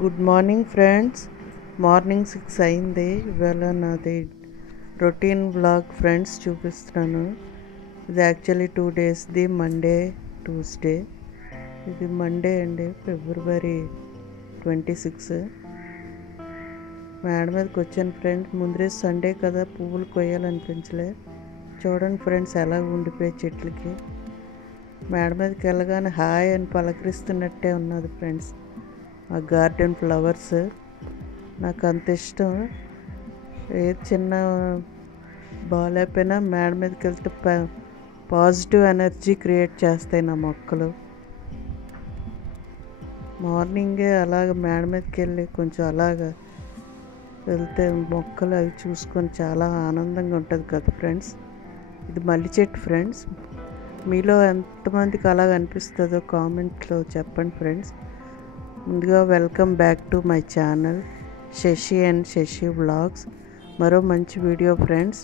Good morning friends. Morning 6 అయింది. ఇవాళ నాది రొటీన్ వ్లాగ్ ఫ్రెండ్స్ చూపిస్తున్నాను. ఇది యాక్చువల్లీ 2 డేస్ది, మండే ట్యూస్డే. ఇది మండే అండి, ఫిబ్రవరి 26. మేడ మీదకి వచ్చాను ఫ్రెండ్స్. ముందు రోజు సండే కదా, పువ్వులు కొయ్యాలనిపించలే. చూడండి ఫ్రెండ్స్ ఎలా ఉండిపోయే చెట్లకి. మేడ మీదకి వెళ్ళగానే హాయ్ అని పలకరిస్తున్నట్టే ఉన్నది ఫ్రెండ్స్. ఆ గార్డెన్ ఫ్లవర్స్ నాకు అంత ఇష్టం. ఏది చిన్న బాగాలేకపోయినా మేడ మీదకి వెళ్తే పాజిటివ్ ఎనర్జీ క్రియేట్ చేస్తాయి నా మొక్కలు. మార్నింగే అలాగ మేడ మీదకి వెళ్ళి కొంచెం అలాగా వెళ్తే మొక్కలు అవి చూసుకొని చాలా ఆనందంగా ఉంటుంది కదా ఫ్రెండ్స్. ఇది మల్లి చెట్టు ఫ్రెండ్స్. మీలో ఎంతమందికి అలాగ అనిపిస్తుందో కామెంట్లో చెప్పండి ఫ్రెండ్స్. ముందుగా welcome back to my channel Shashi and Shashi vlogs. మరో మంచి వీడియో ఫ్రెండ్స్.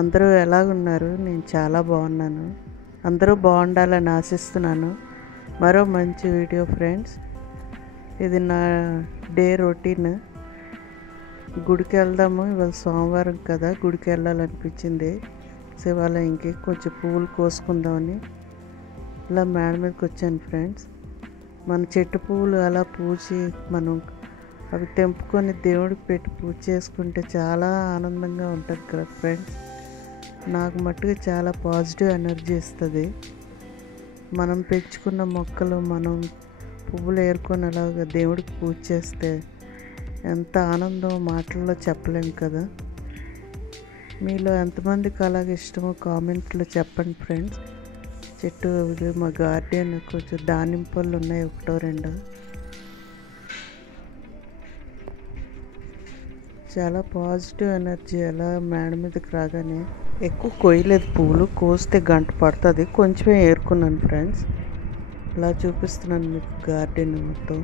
అందరూ ఎలాగున్నారు? నేను చాలా బాగున్నాను. అందరూ బాగుండాలని ఆశిస్తున్నాను. మరో మంచి వీడియో ఫ్రెండ్స్. ఇది నా డే రొటీన్. గుడికి వెళ్దాము, ఇవాళ సోమవారం కదా, గుడికి వెళ్ళాలనిపించింది. శివాలయంకి కొంచెం పువ్వులు కోసుకుందామని ఇలా మేడ మీదకి వచ్చాను ఫ్రెండ్స్. మన చెట్టు పువ్వులు అలా పూచి మనం అవి తెంపుకొని దేవుడికి పెట్టి పూజ చేసుకుంటే చాలా ఆనందంగా ఉంటుంది కదా ఫ్రెండ్స్. నాకు మట్టుగా చాలా పాజిటివ్ ఎనర్జీ ఇస్తుంది. మనం పెంచుకున్న మొక్కలు మనం పువ్వులు ఏరుకొని అలాగా దేవుడికి పూజ చేస్తే ఎంత ఆనందం మాటల్లో చెప్పలేము కదా. మీలో ఎంతమందికి అలాగే ఇష్టమో కామెంట్లో చెప్పండి ఫ్రెండ్స్. చెట్టు ఇది మా గార్డెన్. కొంచెం దానిమ్మ పళ్ళు ఉన్నాయి, ఒకటో రెండో. చాలా పాజిటివ్ ఎనర్జీ అలా మేడ మీదకి రాగానే. ఎక్కువ కొయ్యలేదు పువ్వులు, కోస్తే గంట పడుతుంది. కొంచెమే ఏరుకున్నాను ఫ్రెండ్స్. ఇలా చూపిస్తున్నాను మీకు గార్డెన్ మొత్తం.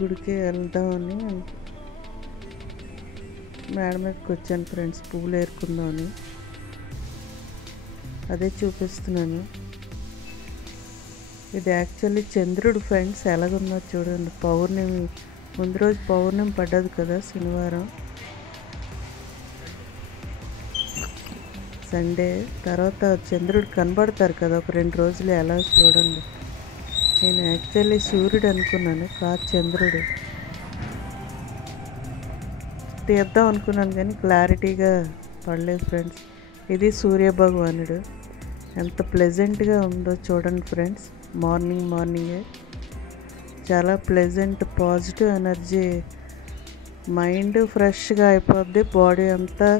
గుడికి వెళ్దామని మేడ మీదకి వచ్చాను ఫ్రెండ్స్, పువ్వులు ఏరుకుందామని. అదే చూపిస్తున్నాను. ఇది యాక్చువల్లీ చంద్రుడు ఫ్రెండ్స్. ఎలాగున్నదో చూడండి. పౌర్ణమి ముందు రోజు పౌర్ణమి పడ్డది కదా, శనివారం సండే. తర్వాత చంద్రుడు కనబడతారు కదా ఒక 2 రోజులు. ఎలా చూడండి. నేను యాక్చువల్లీ సూర్యుడు అనుకున్నాను, కాదు చంద్రుడు. తీద్దాం అనుకున్నాను కానీ క్లారిటీగా పడలేదు ఫ్రెండ్స్. ఇది సూర్యభగవానుడు. ఎంత ప్లెజెంట్గా ఉందో చూడండి ఫ్రెండ్స్. మార్నింగే చాలా ప్లెజెంట్ పాజిటివ్ ఎనర్జీ. మైండ్ ఫ్రెష్గా అయిపోద్ది, బాడీ అంతా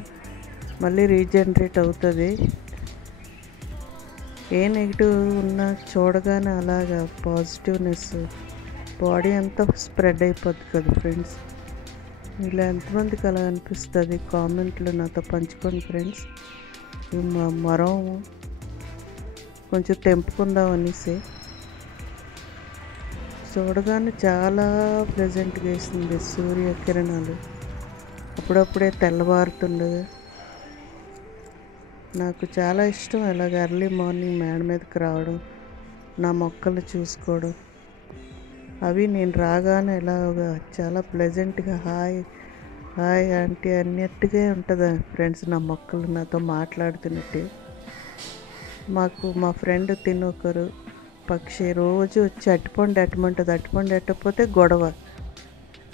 మళ్ళీ రీజనరేట్ అవుతుంది. ఏ నెగిటివ్ ఉన్నా చూడగానే అలాగా పాజిటివ్నెస్ బాడీ అంతా స్ప్రెడ్ అయిపోద్ది కదా ఫ్రెండ్స్. ఇలా ఎంతమందికి అలా అనిపిస్తుంది కామెంట్లో నాతో పంచుకోండి ఫ్రెండ్స్. మా మరం కొంచెం తెంపుకుందాం అనేసి చూడగానే చాలా ప్లెజెంట్గా వేస్తుంది సూర్యకిరణాలు. అప్పుడప్పుడే తెల్లవారుతుండగా నాకు చాలా ఇష్టం ఇలాగ ఎర్లీ మార్నింగ్ మేడ మీదకి రావడం, నా మొక్కలు చూసుకోవడం. అవి నేను రాగానే ఇలాగా చాలా ప్లెజెంట్గా హాయ్ హాయ్ ఆంటీ అన్నట్టుగా ఉంటుంది ఫ్రెండ్స్. నా మొక్కలు నాతో మాట్లాడుతున్నట్టే. మా ఫ్రెండ్ తినొకరు పక్షి రోజు వచ్చి అట్టిపండు ఎట్టమంటుంది. అట్టిపండు ఎట్టకపోతే గొడవ.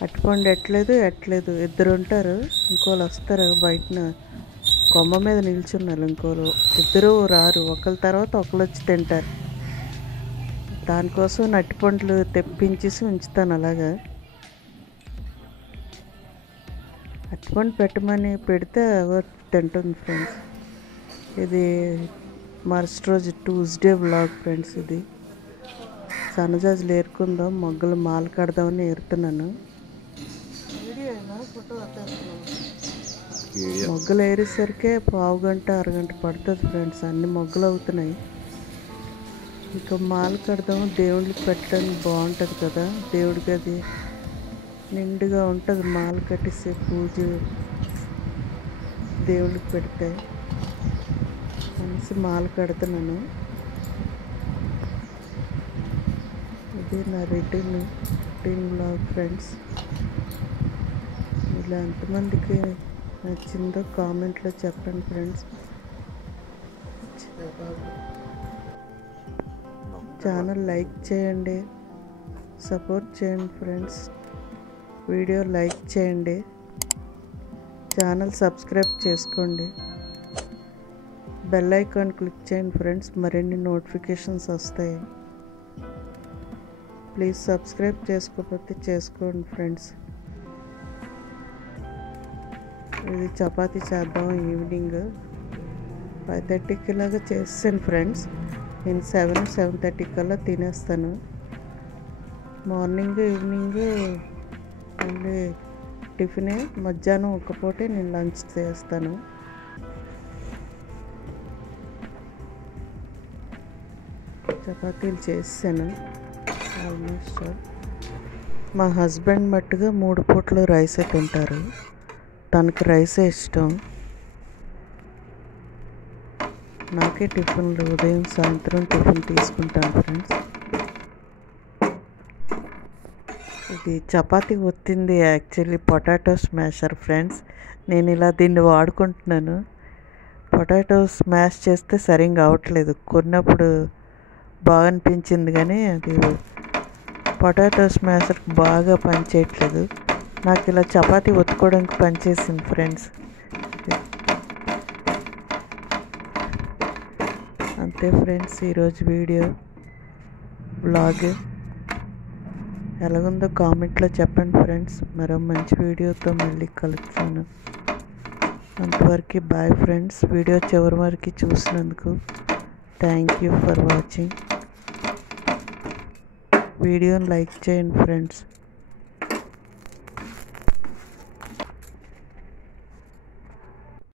అట్టిపండు ఎట్టలేదు. 2 ఉంటారు, ఇంకోళ్ళు వస్తారు బయటన కొమ్మ మీద నిల్చున్నారు. ఇంకోళ్ళు 2 రారు, ఒకళ్ళ తర్వాత ఒకళ్ళు వచ్చి తింటారు. దానికోసం అట్టిపండ్లు తెప్పించేసి ఉంచుతాను. అలాగా అట్టిపండు పెట్టమని పెడితే ఎవరు తింటుంది ఫ్రెండ్స్. ఇది మరుసటి రోజు ట్యూస్డే వ్లాగ్ ఫ్రెండ్స్. ఇది సన్నజాజులు ఏరుకుందాం, మొగ్గలు మాల కడదామని ఏరుతున్నాను. మొగ్గలు ఏరేసరికే పావు గంట అరగంట పడుతుంది ఫ్రెండ్స్. అన్ని మొగ్గలు అవుతున్నాయి. ఇంకా మాల కడదాము, దేవుళ్ళకి పెట్టడానికి బాగుంటుంది కదా. దేవుడికి అది నిండుగా ఉంటుంది. మాల కట్టేసి పూజ దేవుళ్ళకి పెడితే అనేసి మాల కడుతున్నాను. ఇది ఇది నా రొటీన్ వ్లాగ్ ఫ్రెండ్స్. ఇలా ఎంతమందికి నచ్చిందో కామెంట్లో చెప్పండి ఫ్రెండ్స్. ఛానల్ లైక్ చేయండి, సపోర్ట్ చేయండి ఫ్రెండ్స్. వీడియో లైక్ చేయండి, ఛానల్ సబ్స్క్రైబ్ చేసుకోండి, బెల్ ఐకాన్ క్లిక్ చేయండి ఫ్రెండ్స్. మరిన్ని నోటిఫికేషన్స్ వస్తాయి. ప్లీజ్ సబ్స్క్రైబ్ చేసుకోకపోతే చేసుకోండి ఫ్రెండ్స్. ఇది చపాతీ చేద్దాం ఈవినింగ్ 5:30కి ఇలాగా చేస్తాను ఫ్రెండ్స్. నేను 7:30 కల్లా తినేస్తాను. మార్నింగ్ ఈవినింగ్ ఓన్లీ టిఫినే, మధ్యాహ్నం ఒక పూటే నేను లంచ్ చేస్తాను. చపాతీలు చేసాను ఆల్మోస్ట్. మా హస్బెండ్ మట్టుగా 3 పూటలు రైసే తింటారు. తనకు రైసే ఇష్టం. నాకే టిఫిన్లు ఉదయం సాయంత్రం టిఫిన్ తీసుకుంటాను ఫ్రెండ్స్. ఇది చపాతీ ఒత్తింది యాక్చువల్లీ పొటాటో స్మాషర్ ఫ్రెండ్స్. నేను ఇలా దీన్ని వాడుకుంటున్నాను. పొటాటో స్మాష్ చేస్తే సరిగ్గా అవ్వట్లేదు. కొన్నప్పుడు బాగా అనిపించింది కానీ అది పొటాటో స్మాషర్ బాగా పనిచేయట్లేదు. నాకు ఇలా చపాతీ ఒత్తుకోవడానికి పనిచేసింది ఫ్రెండ్స్. అంతే ఫ్రెండ్స్, ఈరోజు వీడియో వ్లాగ్ ఎలాగుందో కామెంట్లో చెప్పండి ఫ్రెండ్స్. మరో మంచి వీడియోతో మళ్ళీ కలుస్తాను. అంతవరకు బాయ్ ఫ్రెండ్స్. వీడియో చివరి వరకు చూసినందుకు థ్యాంక్ యూ ఫర్ వాచింగ్. వీడియోని లైక్ చేయండి ఫ్రెండ్స్.